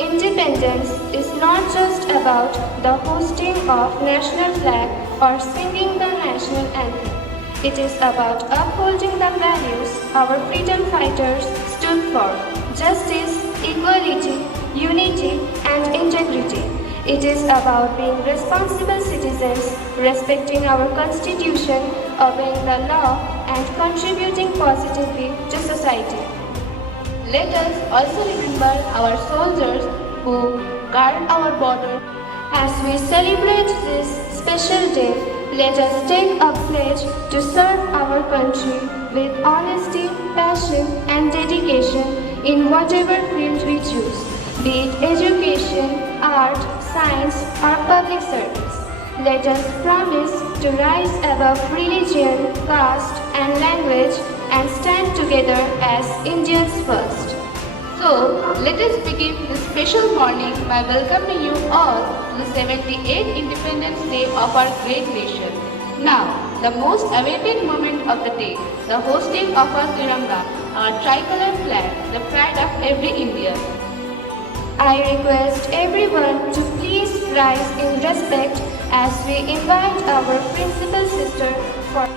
Independence is not just about the hosting of national flag or singing the national anthem. It is about upholding the values our freedom fighters stood for: justice, equality, unity, and integrity. It is about being responsible citizens, respecting our constitution, obeying the law, and contributing positively to society. Let us also remember our soldiers who guard our border. As we celebrate this special day, let us take a pledge to serve our country with honesty, passion, and dedication in whatever field we choose, be it education, art, science, or public service. Let us promise to rise above religion, caste, and language and stand together as Indians first. So, let us begin this special morning by welcoming you all to the 78th Independence Day of our great nation. Now, the most awaited moment of the day, the hosting of our Tiranga, our tricolor flag, the pride of every Indian. I request everyone to please rise in respect as we invite our principal sister for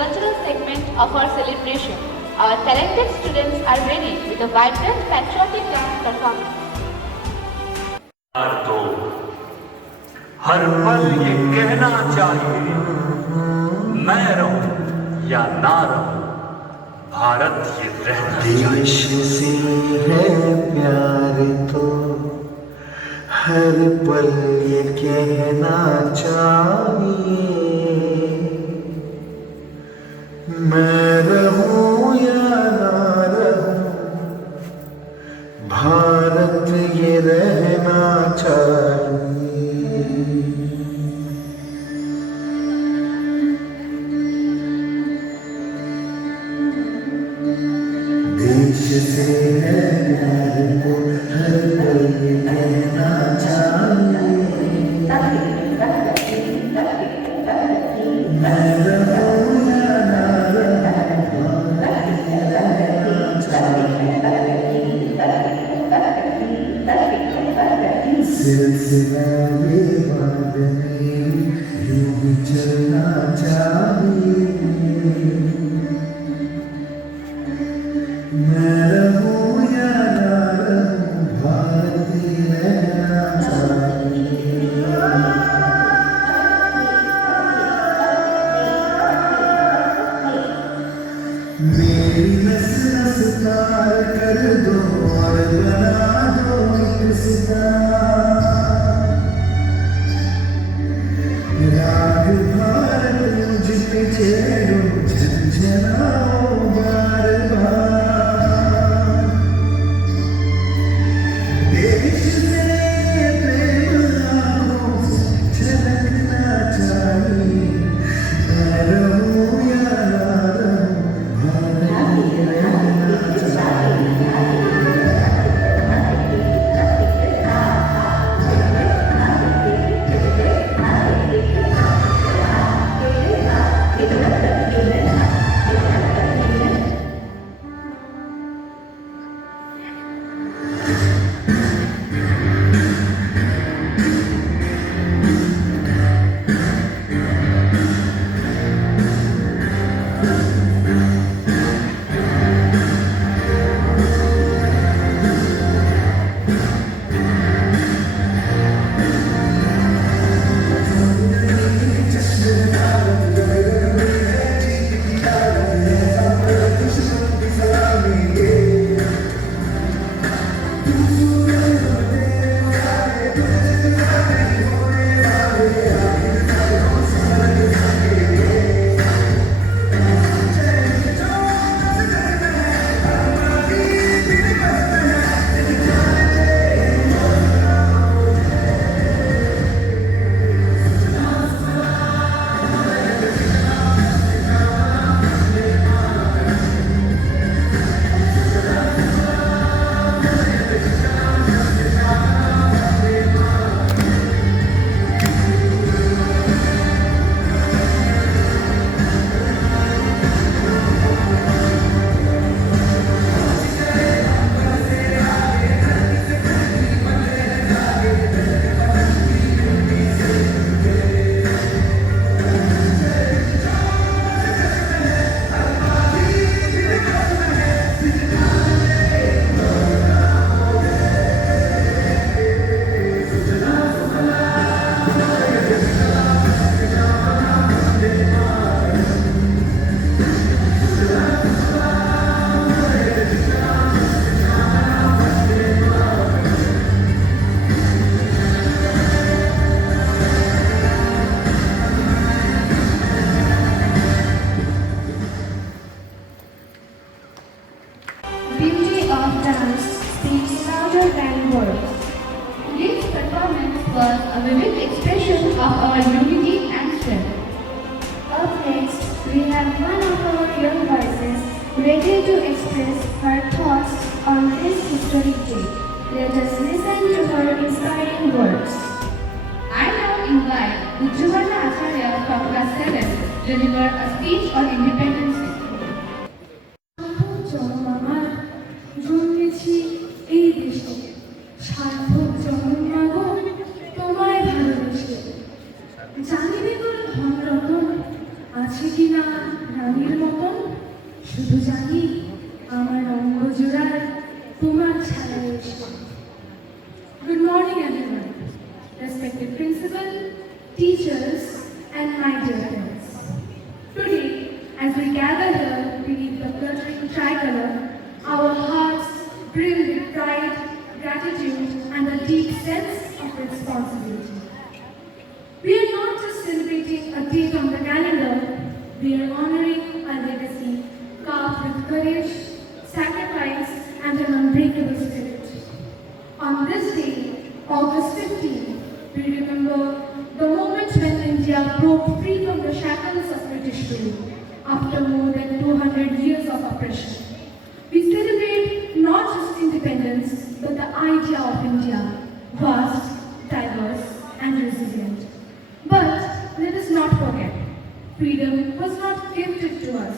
Cultural segment of our celebration. Our talented students are ready with a vibrant patriotic dance performance. तो हर पल ये कहना चाहिए, मैं रहूं या ना रहूं, भारत ये रहना चाहिए। देश से है प्यार तो हर पल ये कहना चाहिए, मैं रहूं या ना रहूं, भारत ये रहना चाहिए। देश से है प्यार तो हर पल ये कहना चाहिए, मैं रहूं या ना रहूं, भारत ये रहना चाहिए। सिलसिला ये बात नहीं, यूं ही चलना चाहिए। मेरी नस नस तार कर दो और बना दो एक सितार राग भारत मुझ पे छेड़ो झंझनाओ बार बार देश से प्रेम आहों से झलकना चाहिए मैं रहूं या ना रहूं Beauty of dance speaks louder than words. Today's performance was a vivid expression of our unity and strength. Up next, we have one of our young voices ready to express her thoughts on this historic day. Let us listen to her inspiring words. I now invite Ujjwala Acharya from class 7 to deliver a speech on Independence Day. আমার জন্মেছি এই দেশে সার্থক জন্মাগো তোমায় ভালোবেসে জানিবে তোর ধন রতন আছে কিনা রানীর মতন শুধু জানি আমার অঙ্গ জোড়ায় তোমার ছায়া এসে Good morning everyone, respected principal, teachers and my dear friends. Today, as we gather here beneath the fluttering tricolor, our hearts thrill with pride, gratitude, and a deep sense of responsibility. We are not just celebrating a date on the calendar, we are honoring a legacy carved with courage, sacrifice, and an unbreakable spirit. On this day, August 15, we remember the moment when India broke free from the shackles of British rule after more than 200 years of oppression. We celebrate not just independence, but the idea of India, vast, diverse, and resilient. But let us not forget, freedom was not gifted to us.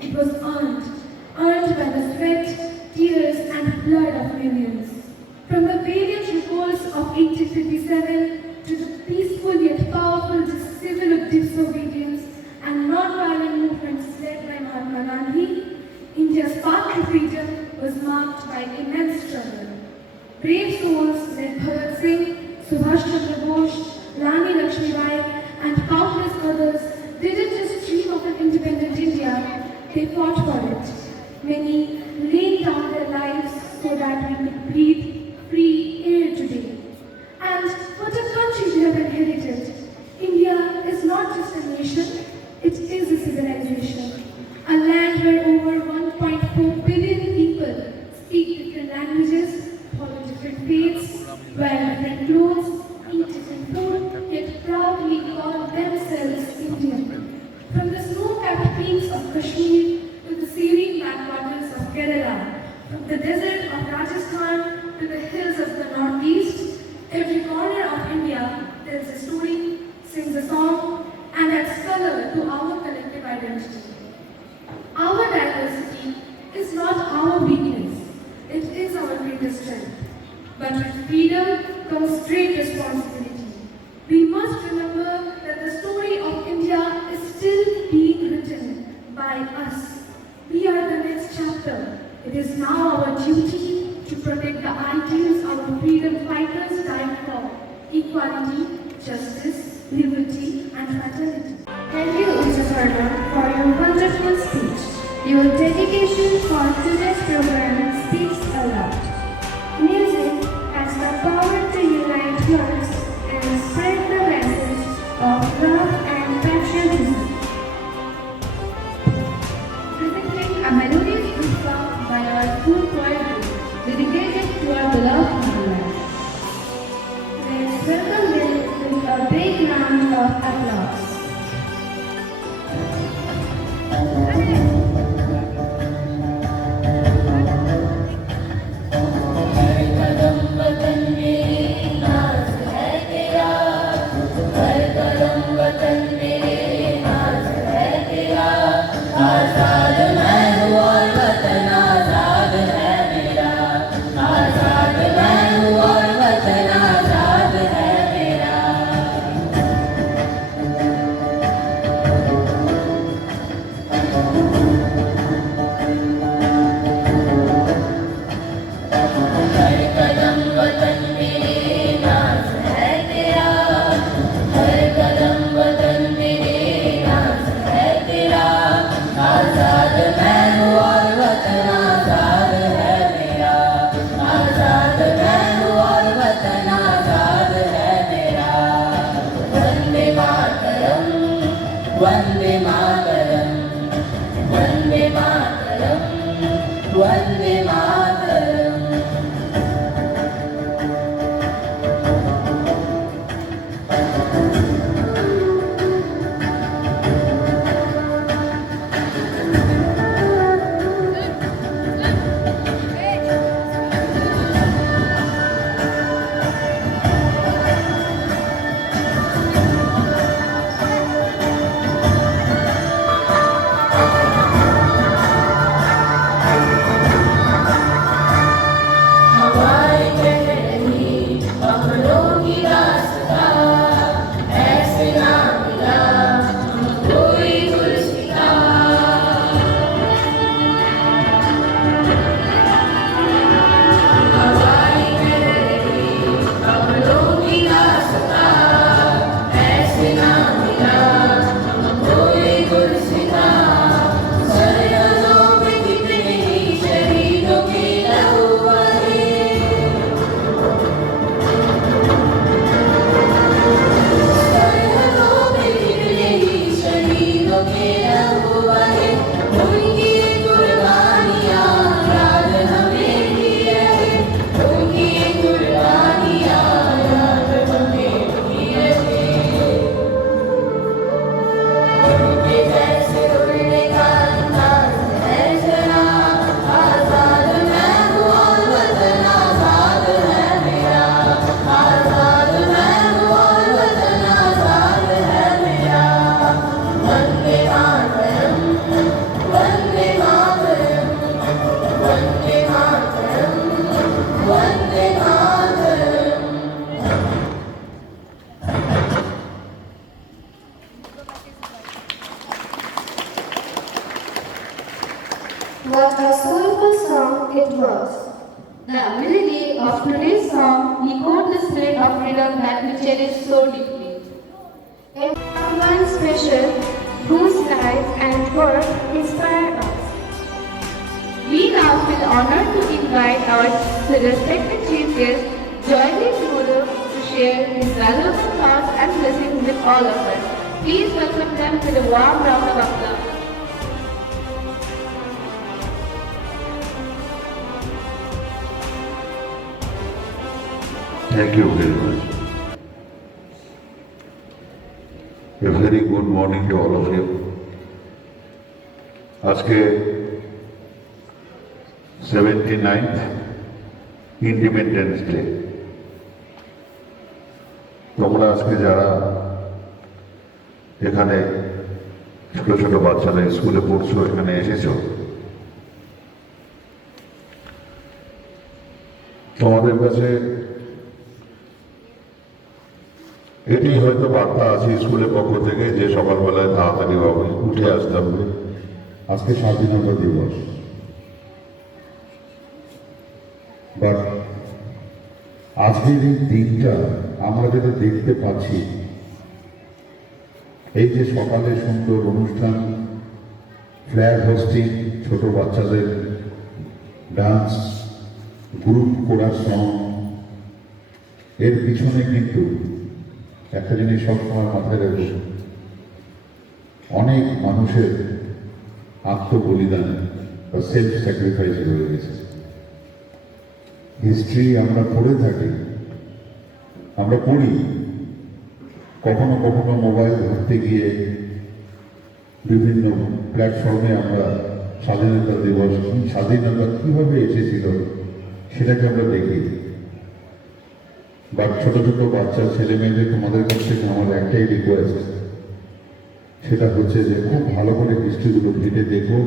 It was earned by the sweat, tears, and blood of millions. From the valiant revolts of 1857 to the peaceful yet powerful civil disobedience and non-violent movements led by Mahatma Gandhi, India's path to freedom was marked by immense struggle. Brave souls like Bhagat Singh, Subhash Chandra Bose, Rani Lakshmibai, and countless others didn't just dream of an independent India, they fought for it. Many laid down their lives so that we could breathe free air today. And what a country we have inherited. India is not just a nation, it is a civilization. A land where over 1.4 billion people speak different languages, follow different faiths, wear different clothes, eat different food, yet proudly call themselves Indian. From the snow-capped peaks of Kashmir to the serene backwaters of Kerala, from the desert of Rajasthan to the hills of the northeast, every corner of India tells a story, sings a song, and adds color to our collective identity. Our diversity is not our weakness, it is our greatest strength. But with freedom comes great responsibility. We must remember that the story of India is still being written by us. We are the next chapter. It is now our duty to protect the ideals our freedom fighters died for: equality, justice, liberty, and fraternity. Thank you, Mr. Sarna, for your wonderful speech. Your dedication for today's program speaks a lot. Music has the power to unite hearts and spread the message of love and patriotism. Presenting a melodious group song by our school choir group, dedicated to our beloved motherland. Let's welcome them with a big round of applause. Vande Mataram, Vande Mataram, Vande Mataram. What a soulful song it was. The melody of today's song echoed the spirit of freedom that we cherish so deeply. And someone special whose life and work inspire us. honor to invite our respected chief guest, Joydeep Guru, to share his valuable thoughts and blessings with all of us. Please welcome them with a warm round of applause. Thank you very much. A very good morning to all of you. আজকে 79th independence day. তোমরা আজকে যারা এখানে ছোট ছোট বাচ্চারা স্কুলে পড়ছো, এখানে এসেছো, তোমাদের কাছে এটি হয়তো বার্তা আছে স্কুলের পক্ষ থেকে যে সকালবেলায় তাড়াতাড়ি হবে, উঠে আসতে হবে। আজকে স্বাধীনতা দিবস, বাট আজকের এই দিনটা আমরা যেটা দেখতে পাচ্ছি, এই যে সকালে সুন্দর অনুষ্ঠান, ফ্ল্যাগ হোস্টিং, ছোট বাচ্চাদের ডান্স, গ্রুপ কোরাস সং, এর পিছনে কিন্তু একটা জিনিস সবসময় মাথায় রাখবো, অনেক মানুষের আত্মবলিদান বা সেলফ স্যাক্রিফাইস রয়ে গেছে। হিস্ট্রি আমরা পড়ে থাকি, আমরা পড়ি, কখনো কখনো মোবাইল ধরতে গিয়ে বিভিন্ন প্ল্যাটফর্মে আমরা স্বাধীনতা দিবস, স্বাধীনতা কীভাবে এসেছিল সেটাকে আমরা দেখি। বা ছোট ছোট বাচ্চা ছেলে মেয়েদের তোমাদের কাছ থেকে আমার একটাই রিকোয়েস্ট, সেটা হচ্ছে যে খুব ভালো করে হিস্ট্রিগুলো ঘেটে দেখো।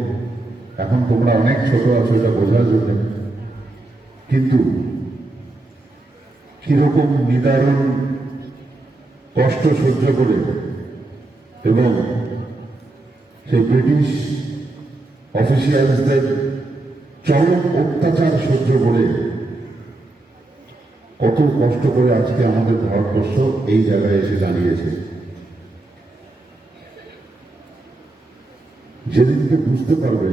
এখন তোমরা অনেক ছোট আছো এটা বোঝার জন্য, কিন্তু কিরকম নিদারুণ কষ্ট সহ্য করে এবং সেই ব্রিটিশ অফিসিয়ালসদের চরম অত্যাচার সহ্য করে কত কষ্ট করে আজকে আমাদের ভারতবর্ষ এই জায়গায় এসে দাঁড়িয়েছে। যেদিনকে বুঝতে পারবে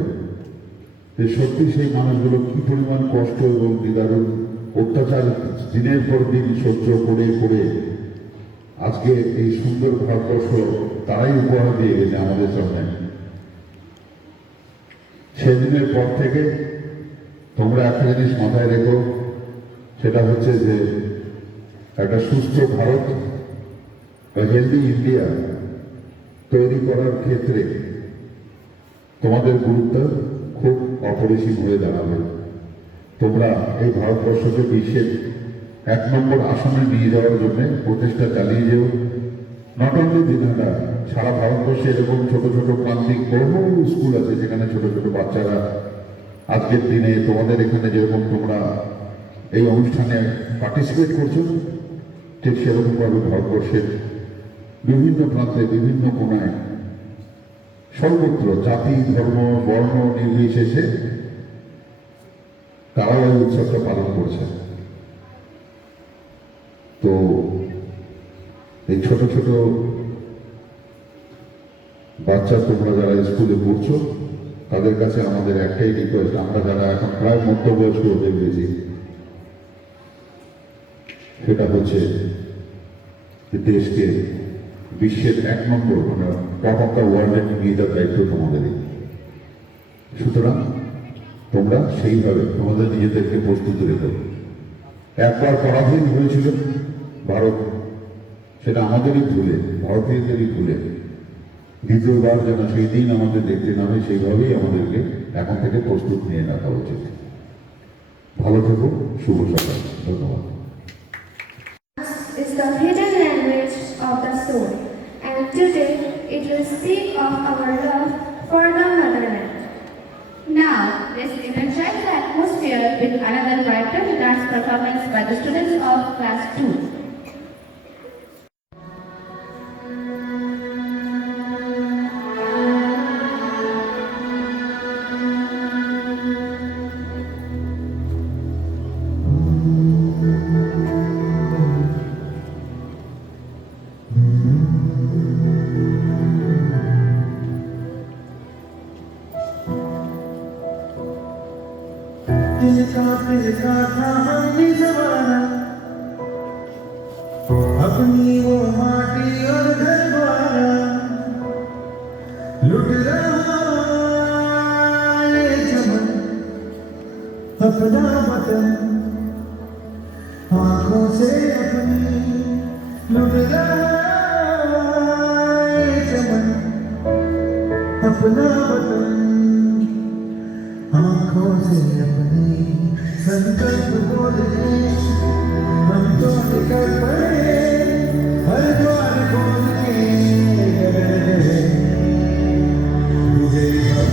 যে সত্যি সেই মানুষগুলো কি পরিমাণ কষ্ট এবং নিদারুণ অত্যাচার দিনের পর দিন সহ্য করে করে আজকে এই সুন্দর ভারতবর্ষ তারাই উপহার দিয়ে গেছে আমাদের সামনে। সেদিনের পর থেকে তোমরা একটা জিনিস মাথায় রেখো, সেটা হচ্ছে যে একটা সুস্থ ভারত বা হেলদি ইন্ডিয়া তৈরি করার ক্ষেত্রে তোমাদের গুরুত্ব খুব অপরিসীম হয়ে দাঁড়াবে। তোমরা এই ভারতবর্ষকে বিশ্বের 1 নম্বর আসনে নিয়ে যাওয়ার জন্য প্রচেষ্টা চালিয়ে যেও। নট অনলি দিনহাটা, সারা ভারতবর্ষে এরকম ছোট ছোট প্রান্তিক বহু স্কুল আছে যেখানে ছোট ছোট বাচ্চারা আজকের দিনে তোমাদের এখানে যেরকম তোমরা এই অনুষ্ঠানে পার্টিসিপেট করছো, ঠিক সেরকমভাবে ভারতবর্ষের বিভিন্ন প্রান্তে বিভিন্ন কোণায় সর্বত্র জাতি ধর্ম বর্ণ নির্বিশেষে তারাও এই উৎসবটা পালন করছে। তো এই ছোট ছোট বাচ্চা তোমরা যারা স্কুলে পড়ছো তাদের কাছে আমাদের একটাই রিকোয়েস্ট, আমরা যারা এখন প্রায় মধ্যবয়স্ক হতে পেরেছি, সেটা হচ্ছে দেশকে বিশ্বের 1 নম্বর মানে টপ অফ দ্য ওয়ার্ল্ডে নিয়ে যাওয়ার দায়িত্ব তোমাদেরই। সুতরাং তোমরা সেইভাবে তোমাদের নিজেদেরকে প্রস্তুত রেখো। একবার পরাধীন হয়েছিল ভারত, সেটা আমাদেরই ভুলে, ভারতীয়দেরই ভুলে। দ্বিতীয়বার যেন সেই দিন আমাদের দেখতে না হয় সেইভাবেই আমাদেরকে এখন থেকে প্রস্তুত নিয়ে রাখা উচিত। ভালো থেকো, শুভ সকাল, ধন্যবাদ। Is the hidden language of the soul, and today it will speak of our love for the motherland. Now, let's energize the atmosphere with another vibrant dance performance by the students of Class 2. Tilka था हमने जमाना, अपनी वो माटी और घर द्वारा लुट रहा ये चमन, अपना वतन आंखों से अपनी लुट रहा ये चमन, अपना वतन आंखों से अपनी। संकल्प बोले हम तो निकल पड़े, हर द्वार खोल के विजयी भव, विजयी भव।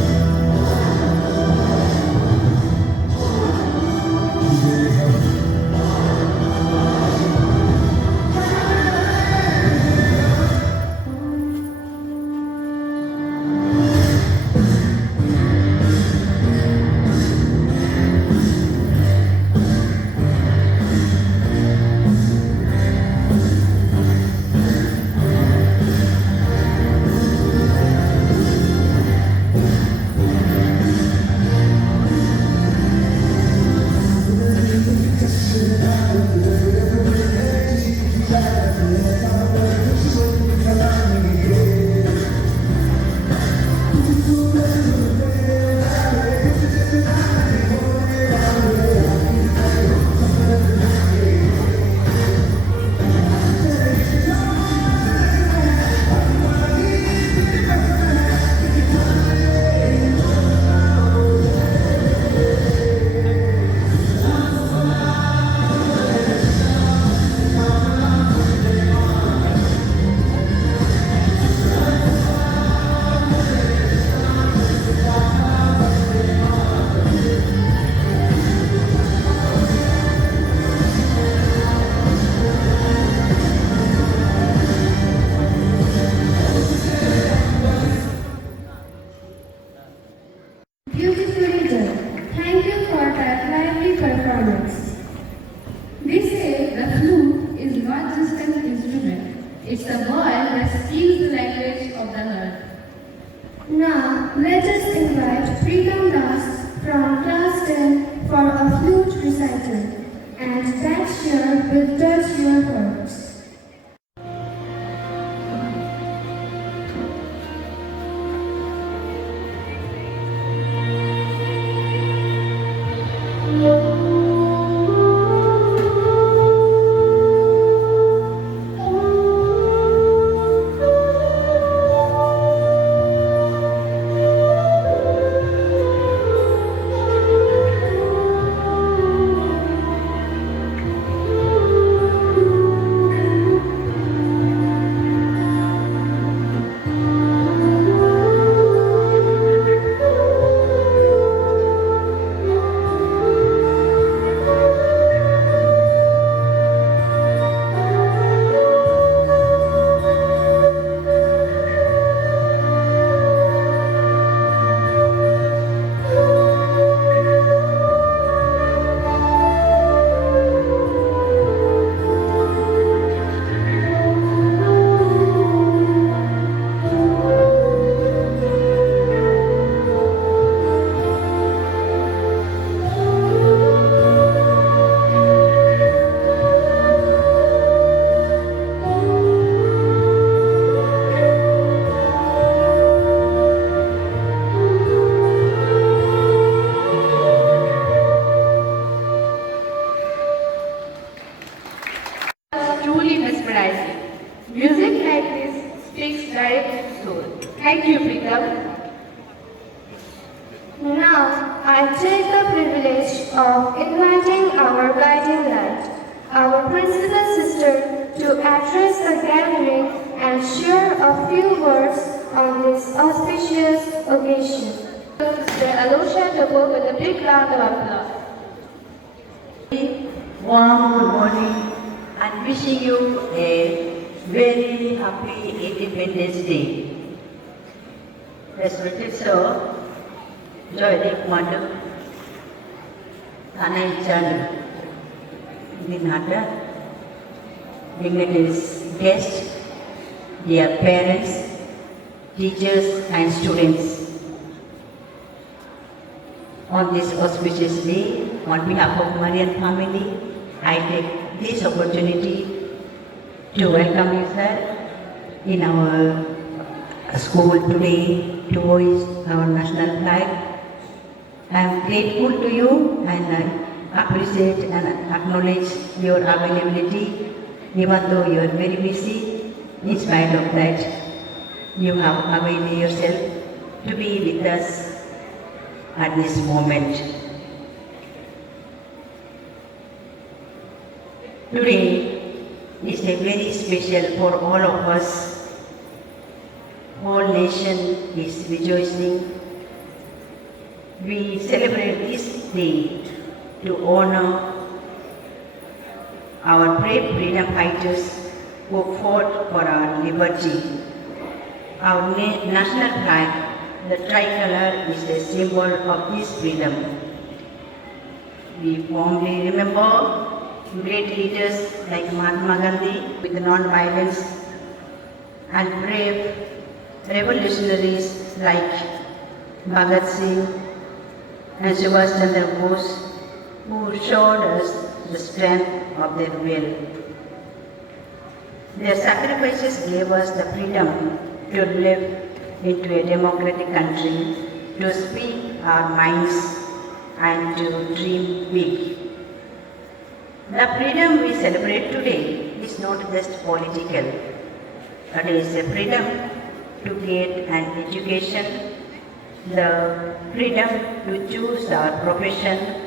Beautifully done. Thank you for that lively performance. They say the flute is not just an instrument, it's a word that speaks the language of the heart. Now, let us invite Freedom Das from class 10 for a flute recital, and that sure will touch your hearts. Truly mesmerizing. Music like this speaks direct to the soul. Thank you, Pritam. Now, I take the privilege of inviting our guiding light, our principal sister, to address the gathering and share a few words on this auspicious occasion. Sister Alosha Tabo with a big round of applause. Warm good morning and wishing you a very happy Independence Day. Respected Sir, Joydeep Mandu, Anay Chandra, Minata, dignitaries, guests, dear parents, teachers and students. On this auspicious day, on behalf of Marian family, I take this opportunity to welcome you, sir, in our school today to hoist our national flag. I am grateful to you and I appreciate and acknowledge your availability, even though you are very busy. In spite of that, you have availed yourself to be with us at this moment. Today is a very special for all of us. Whole nation is rejoicing. We celebrate this day to honor our brave freedom fighters who fought for our liberty. Our national flag, the tricolor, is a symbol of this freedom. We fondly remember great leaders like Mahatma Gandhi with non-violence and brave revolutionaries like Bhagat Singh and Subhash Chandra Bose, who showed us the strength of their will. Their sacrifices gave us the freedom to live into a democratic country, to speak our minds and to dream big. The freedom we celebrate today is not just political. It is a freedom to get an education, the freedom to choose our profession,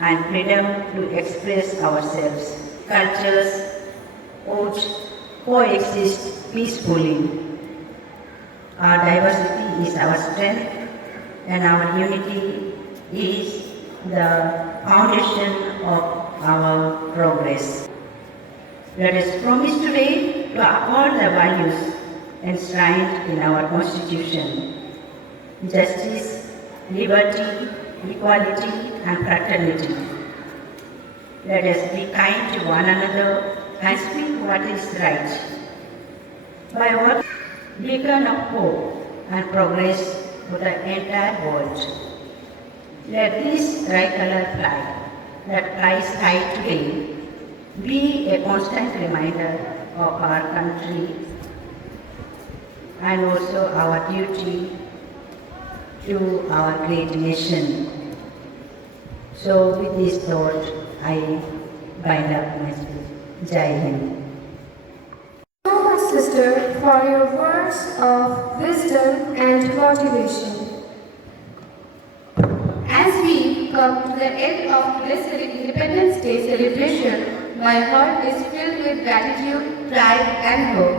and freedom to express ourselves. Cultures would coexist peacefully. Our diversity is our strength, and our unity is the foundation of our progress. Let us promise today to uphold the values enshrined in our Constitution: justice, liberty, equality, and fraternity. Let us be kind to one another and speak what is right. By what beacon of hope and progress to the entire world. Let this tricolor flag that flies high today be a constant reminder of our country and also our duty to our great nation. So with this thought, I bind up my speech. Jai Hind. Sister, for your words of wisdom and motivation. As we come to the end of this Independence Day celebration, my heart is filled with gratitude, pride, and hope.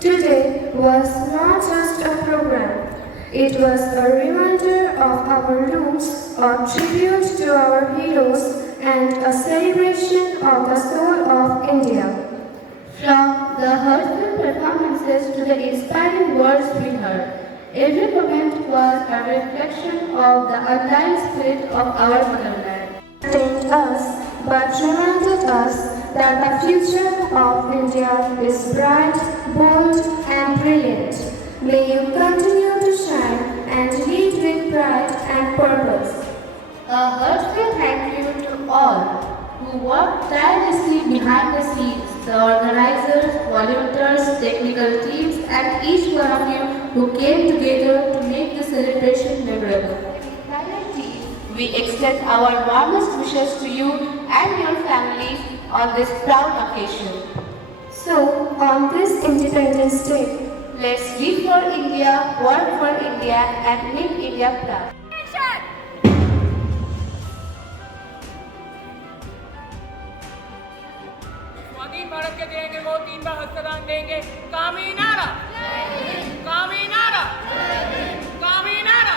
Today was not just a program. It was a reminder of our roots, a tribute to our heroes, and a celebration of the soul of India. From the heartfelt performances to the inspiring words we heard, every moment was a reflection of the undying spirit of our motherland. Entertained us, but reminded us that the future of India is bright, bold, and brilliant. May you continue to shine and lead with pride and purpose. A heartfelt thank you to all who worked tirelessly behind the scenes, the organizers, volunteers, technical teams, and each one of you who came together to make the celebration memorable. Finally, we extend our warmest wishes to you and your families on this proud occasion. So, on this Independence Day, let's live for India, work for India, and make India proud. स्वाधीन भारत के देंगे वो 3 बार हस्तदान देंगे कामी नारा कामी नारा कामी नारा